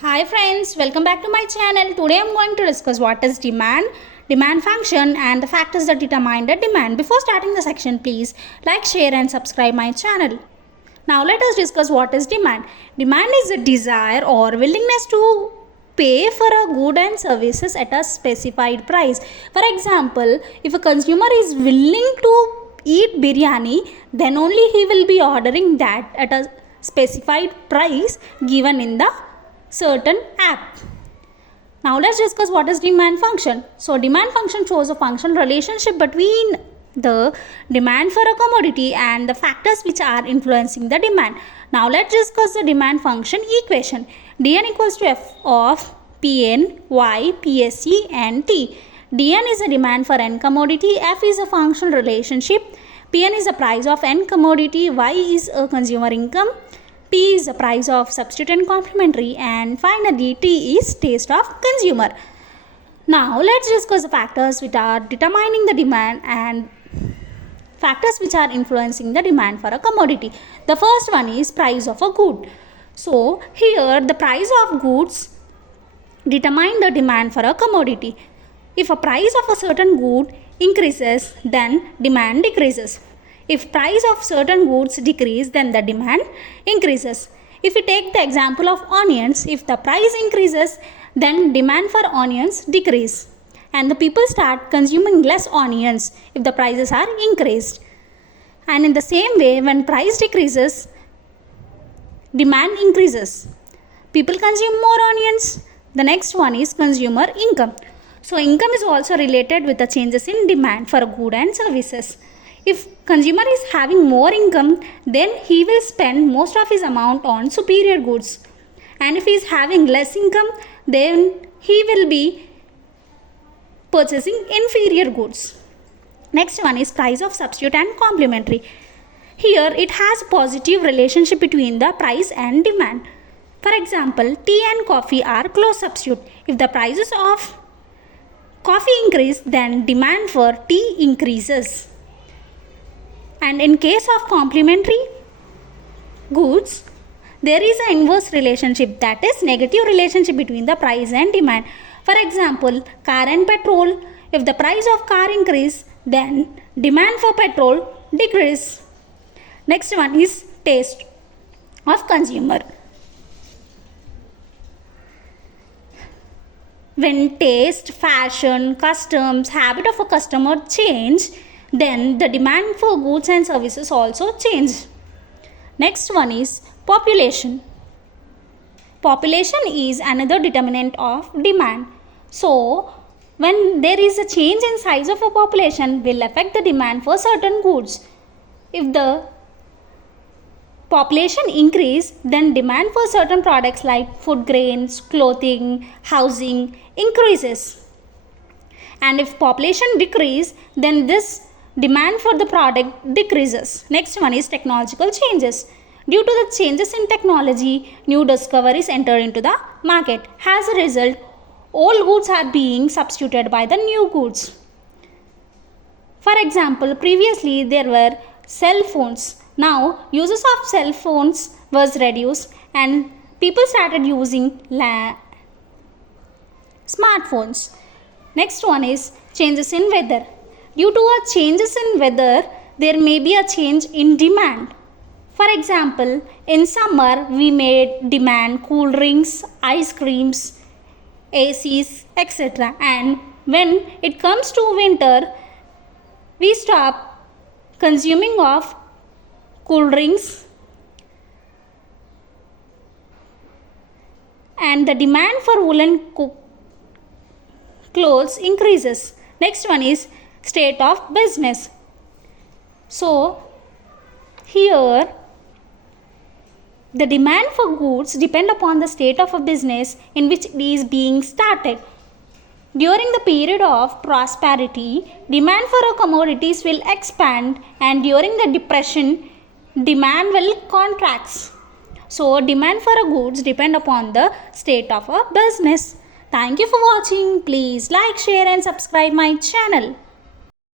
Hi friends, welcome back to my channel. Today I am going to discuss what is demand function and the factors that determine the demand. Before starting the section, please like, share and subscribe my channel. Now let us discuss what is demand. Demand is the desire or willingness to pay for a good and services at a specified price. For example, if a consumer is willing to eat biryani, then only he will be ordering that at a specified price given in the certain app. Now let's discuss what is demand function. So demand function shows a functional relationship between the demand for a commodity and the factors which are influencing the demand. Now let's discuss the demand function equation. Dn equals to f of Pn, y, Psc and T. Dn is the demand for n commodity, f is a functional relationship, Pn is the price of n commodity, y is a consumer income, P is the price of substitute and complementary, and finally T is taste of consumer. Now let's discuss the factors which are determining the demand and factors which are influencing the demand for a commodity. The first one is price of a good. So here the price of goods determine the demand for a commodity. If a price of a certain good increases, then demand decreases. If price of certain goods decrease, then the demand increases. If we take the example of onions, if the price increases, then demand for onions decrease. And the people start consuming less onions if the prices are increased. And in the same way, when price decreases, demand increases. People consume more onions. The next one is consumer income. So income is also related with the changes in demand for goods and services. If consumer is having more income, then he will spend most of his amount on superior goods. And if he is having less income, then he will be purchasing inferior goods. Next one is price of substitute and complementary. Here it has positive relationship between the price and demand. For example, tea and coffee are close substitute. If the prices of coffee increase, then demand for tea increases. And in case of complementary goods, there is an inverse relationship, that is negative relationship between the price and demand. For example, car and petrol. If the price of car increase, then demand for petrol decrease. Next one is taste of consumer. When taste, fashion, customs, habit of a customer change, then the demand for goods and services also change. Next one is population. Population is another determinant of demand. So when there is a change in size of a population, will affect the demand for certain goods. If the population increase, then demand for certain products like food grains, clothing, housing increases. And if population decrease, then this demand for the product decreases. Next one is technological changes. Due to the changes in technology, new discoveries enter into the market. As a result, old goods are being substituted by the new goods. For example, previously there were cell phones. Now, uses of cell phones was reduced and people started using smartphones. Next one is changes in weather. Due to a changes in weather, there may be a change in demand. For example, in summer we may demand cool drinks, ice creams, ACs, etc. And when it comes to winter, we stop consuming of cool drinks and the demand for woolen clothes increases. Next one is state of business. So here the demand for goods depend upon the state of a business in which it is being started. During the period of prosperity, demand for commodities will expand, and during the depression, demand will contract. So demand for goods depend upon the state of a business. Thank you for watching. Please like, share and subscribe my channel.